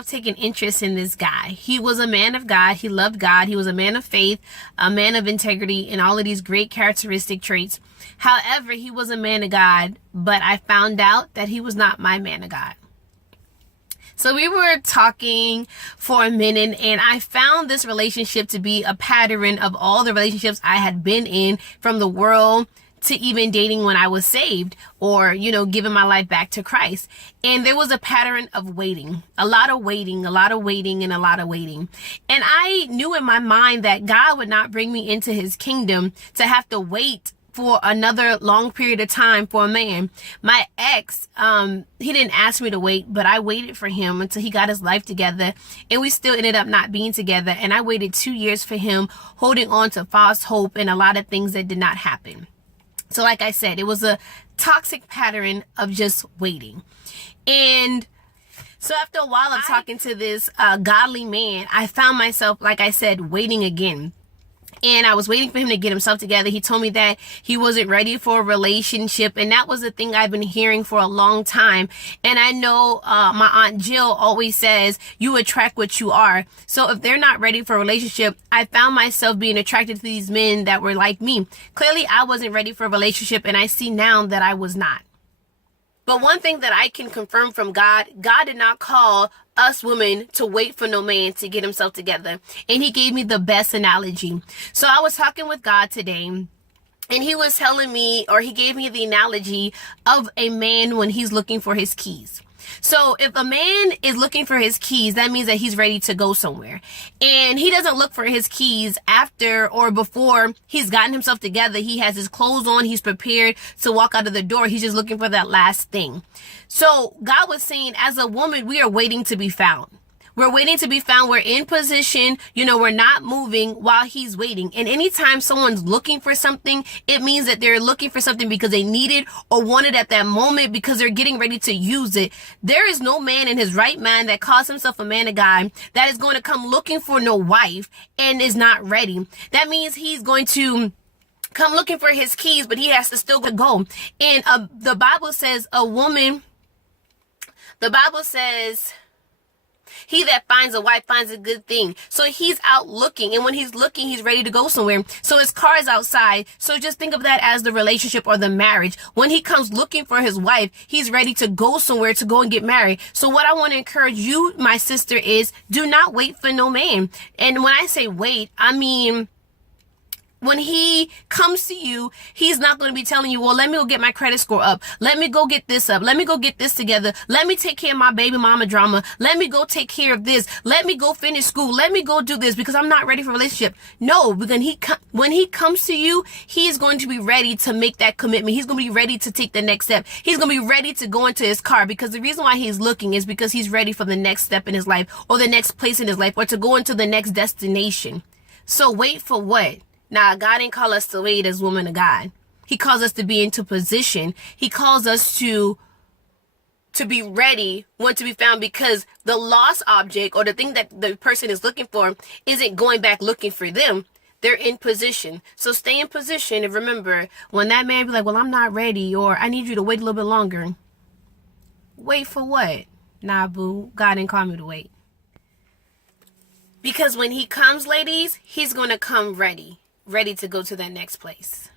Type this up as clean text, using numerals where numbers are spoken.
myself taking interest in this guy. He was a man of God. He loved God. He was a man of faith, a man of integrity, and all of these great characteristic traits. However, he was a man of God, but I found out that he was not my man of God. So we were talking for a minute, and I found this relationship to be a pattern of all the relationships I had been in, from the world to even dating when I was saved, or, giving my life back to Christ. And there was a pattern of waiting, a lot of waiting, a lot of waiting, and a lot of waiting. And I knew in my mind that God would not bring me into his kingdom to have to wait for another long period of time for a man. My ex, he didn't ask me to wait, but I waited for him until he got his life together, and we still ended up not being together. And I waited 2 years for him, holding on to false hope and a lot of things that did not happen. So like I said, it was a toxic pattern of just waiting. And so after a while of talking to this godly man, I found myself, like I said, waiting again. And I was waiting for him to get himself together. He told me that he wasn't ready for a relationship. And that was the thing I've been hearing for a long time. And I know my Aunt Jill always says, you attract what you are. So if they're not ready for a relationship, I found myself being attracted to these men that were like me. Clearly, I wasn't ready for a relationship, and I see now that I was not. But one thing that I can confirm from God did not call us women to wait for no man to get himself together. And he gave me the best analogy. So I was talking with God today, and he was telling me, or he gave me the analogy of a man when he's looking for his keys. So if a man is looking for his keys, that means that he's ready to go somewhere. And he doesn't look for his keys after or before he's gotten himself together. He has his clothes on. He's prepared to walk out of the door. He's just looking for that last thing. So God was saying, as a woman, we are waiting to be found. We're waiting to be found. We're in position. We're not moving while he's waiting. And anytime someone's looking for something, it means that they're looking for something because they need it or want it at that moment, because they're getting ready to use it. There is no man in his right mind that calls himself a man of God that is going to come looking for no wife and is not ready. That means he's going to come looking for his keys, but he has to still go. And the Bible says he that finds a wife finds a good thing. So he's out looking, and when he's looking, he's ready to go somewhere. So his car is outside. So just think of that as the relationship or the marriage. When he comes looking for his wife, he's ready to go somewhere to go and get married. So what I want to encourage you, my sister, is do not wait for no man. And when I say wait, I mean, when he comes to you, he's not going to be telling you, well, let me go get my credit score up. Let me go get this up. Let me go get this together. Let me take care of my baby mama drama. Let me go take care of this. Let me go finish school. Let me go do this because I'm not ready for a relationship. No, because when he comes to you, he's going to be ready to make that commitment. He's going to be ready to take the next step. He's going to be ready to go into his car, because the reason why he's looking is because he's ready for the next step in his life, or the next place in his life, or to go into the next destination. So wait for what? Now, God didn't call us to wait as women of God. He calls us to be into position. He calls us to be ready when to be found, because the lost object, or the thing that the person is looking for, isn't going back looking for them. They're in position. So stay in position, and remember, when that man be like, well, I'm not ready, or I need you to wait a little bit longer. Wait for what? Nah, boo. God didn't call me to wait. Because when he comes, ladies, he's going to come ready to go to that next place.